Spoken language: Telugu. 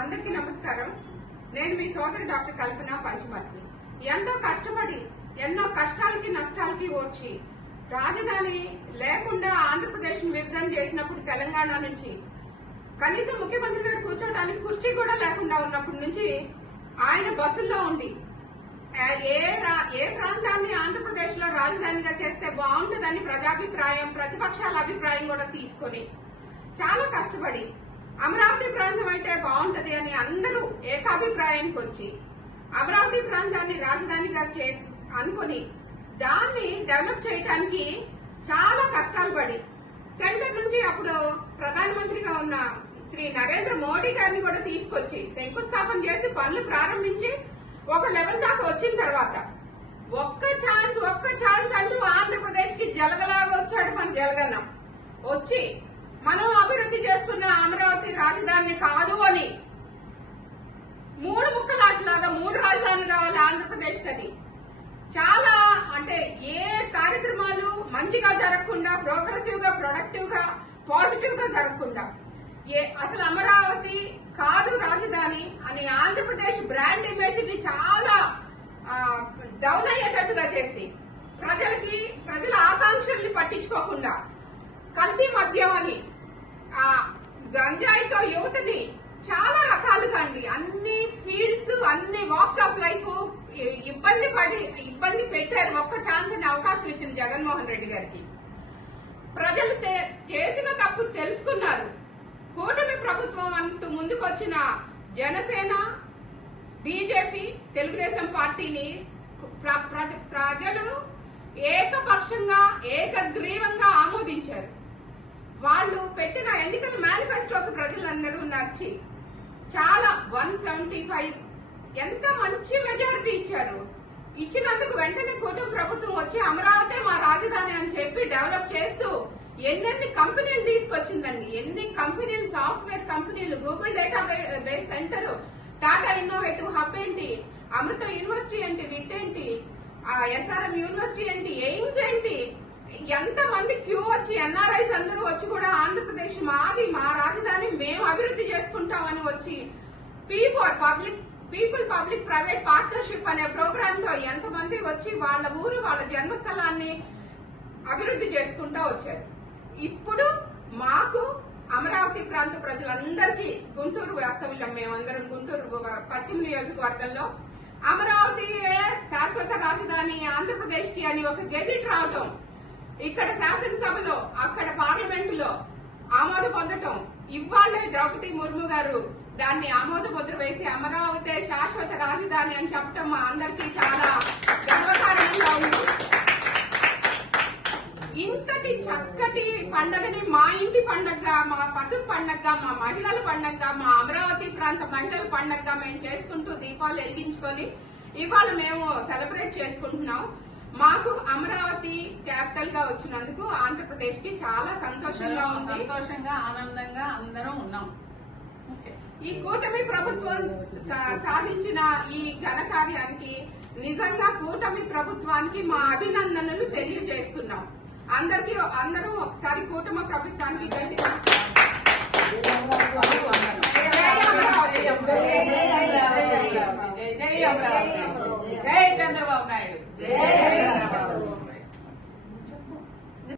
అందరికీ నమస్కారం. నేను మీ సోదరి డాక్టర్ కల్పన పంచమర్తి. ఎంతో కష్టపడి ఎన్నో కష్టాలకి నష్టాలకి వచ్చి రాజధాని లేకుండా ఆంధ్రప్రదేశ్ విభజన చేసినప్పుడు తెలంగాణ నుంచి కనీసం ముఖ్యమంత్రి గారు కూర్చోడానికి కుర్చీ కూడా లేకుండా ఉన్నప్పటి నుంచి ఆయన బస్సుల్లో ఉండి ఏ ప్రాంతాన్ని ఆంధ్రప్రదేశ్ లో రాజధానిగా చేస్తే బాగుంటుందని ప్రజాభిప్రాయం, ప్రతిపక్షాల అభిప్రాయం కూడా తీసుకొని చాలా కష్టపడి అమరావతి ప్రాంతం అయితే బాగుంటది అని అందరూ ఏకాభిప్రాయానికి వచ్చి అమరావతి ప్రాంతాన్ని రాజధానిగా అనుకుని దాన్ని డెవలప్ చేయడానికి చాలా కష్టాలు పడి సెంటర్ నుంచి అప్పుడు ప్రధానమంత్రిగా ఉన్న శ్రీ నరేంద్ర మోడీ గారిని కూడా తీసుకొచ్చి శంకుస్థాపన చేసి పనులు ప్రారంభించి ఒక లెవెల్ దాకా వచ్చిన తర్వాత ఒక్క ఛాన్స్ అంటూ ఆంధ్రప్రదేశ్ కి జలగలాగా వచ్చాడు మన జలగన్నం. వచ్చి మనం అభివృద్ధి చేస్తున్న అమరావతి రాజధాని కాదు అని మూడు ముక్కలాట్లాగా మూడు రాజధానులు కావాలి ఆంధ్రప్రదేశ్ కని చాలా అంటే ఏ కార్యక్రమాలు మంచిగా జరగకుండా, ప్రోగ్రెసివ్ గా, ప్రొడక్టివ్ గా, పాజిటివ్ గా జరగకుండా అసలు అమరావతి కాదు రాజధాని అని ఆంధ్రప్రదేశ్ బ్రాండ్ ఇమేజ్ ని చాలా డౌన్ అయ్యేటట్టుగా చేసి ప్రజల ఆకాంక్షల్ని పట్టించుకోకుండా కల్తీ మద్యం అని గంజాయితో యువతని చాలా రకాలుగా అండి అన్ని ఫీల్డ్స్, అన్ని వాక్స్ ఆఫ్ లైఫ్ ఇబ్బంది పెట్టారు. ఒక్క ఛాన్స్ అని అవకాశం ఇచ్చిన జగన్మోహన్ రెడ్డి గారికి ప్రజలు చేసిన తప్పు తెలుసుకున్నారు. కూటమి ప్రభుత్వం అంటూ ముందుకొచ్చిన జనసేన, బీజేపీ, తెలుగుదేశం పార్టీని ప్రజలు ఏకపక్షంగా ఏకగ్రీవంగా ఆమోదించారు. వాళ్ళు పెట్టిన ఎన్నికల మేనిఫెస్టోకి ప్రజలందరూ నచ్చి చాలా 175 ఎంత మంచి మెజారిటీ ఇచ్చారు. ఇచ్చినందుకు వెంటనే కూటమి ప్రభుత్వం వచ్చి అమరావతి మా రాజధాని అని చెప్పి డెవలప్ చేస్తూ ఎన్నెన్ని కంపెనీలు తీసుకొచ్చిందండి. ఎన్ని కంపెనీలు, సాఫ్ట్వేర్ కంపెనీలు, Google data base centre, Tata innovative hub ఏంటి, అమృత యూనివర్సిటీ ఏంటి, విట్ ఏంటి, ఎస్ఆర్ఎం యూనివర్సిటీ ఏంటి, ఎయిమ్స్ ఏంటి, ఎంత మంది క్యూ వచ్చి ఎన్ఆర్ఐస్ అందరూ వచ్చి కూడా ఆంధ్రప్రదేశ్ మాది, మా రాజధాని మేము అభివృద్ధి చేసుకుంటామని వచ్చి పీపుల్ పబ్లిక్ ప్రైవేట్ పార్ట్నర్షిప్ అనే ప్రోగ్రామ్ తో ఎంతమంది వచ్చి వాళ్ళ ఊరు, వాళ్ళ జన్మస్థలాన్ని అభివృద్ధి చేసుకుంటూ వచ్చారు. ఇప్పుడు మాకు అమరావతి ప్రాంత ప్రజలందరికీ గుంటూరు వాస్తవ్యం, మేమందరం గుంటూరు పశ్చిమ నియోజకవర్గంలో అమరావతి శాశ్వత రాజధాని ఆంధ్రప్రదేశ్ కి అని ఒక గెజిట్ రావటం, ఇక్కడ శాసనసభలో అక్కడ పార్లమెంటులో ఆమోద పొందటం, ఇవాళే ద్రౌపది ముర్ము గారు దాన్ని ఆమోద ముద్ర వేసి అమరావతి శాశ్వత రాజధాని అని చెప్పటం మా అందరికీ చాలా గర్వకారణంగా ఉంది. ఇంతటి చక్కటి పండుగని మా ఇంటి పండుగగా, మా పసుపు పండుగగా, మా మహిళల పండుగగా, మా అమరావతి ప్రాంత మహిళల పండుగగా మేము చేసుకుంటూ దీపాలు వెలిగించుకొని ఇవాళ మేము సెలబ్రేట్ చేసుకుంటున్నాం. మాకు అమరావతి క్యాపిటల్ గా వచ్చినందుకు ఆంధ్రప్రదేశ్ కి చాలా సంతోషంగా ఉంది. సంతోషంగా, ఆనందంగా అందరం ఉన్నాం. ఈ కూటమి ప్రభుత్వం సాధించిన ఈ ఘనకార్యానికి నిజంగా కూటమి ప్రభుత్వానికి మా అభినందనలు తెలియజేస్తున్నాం. అందరూ ఒకసారి కూటమి ప్రభుత్వానికి గట్టిగా జై చంద్రబాబు నాయుడు.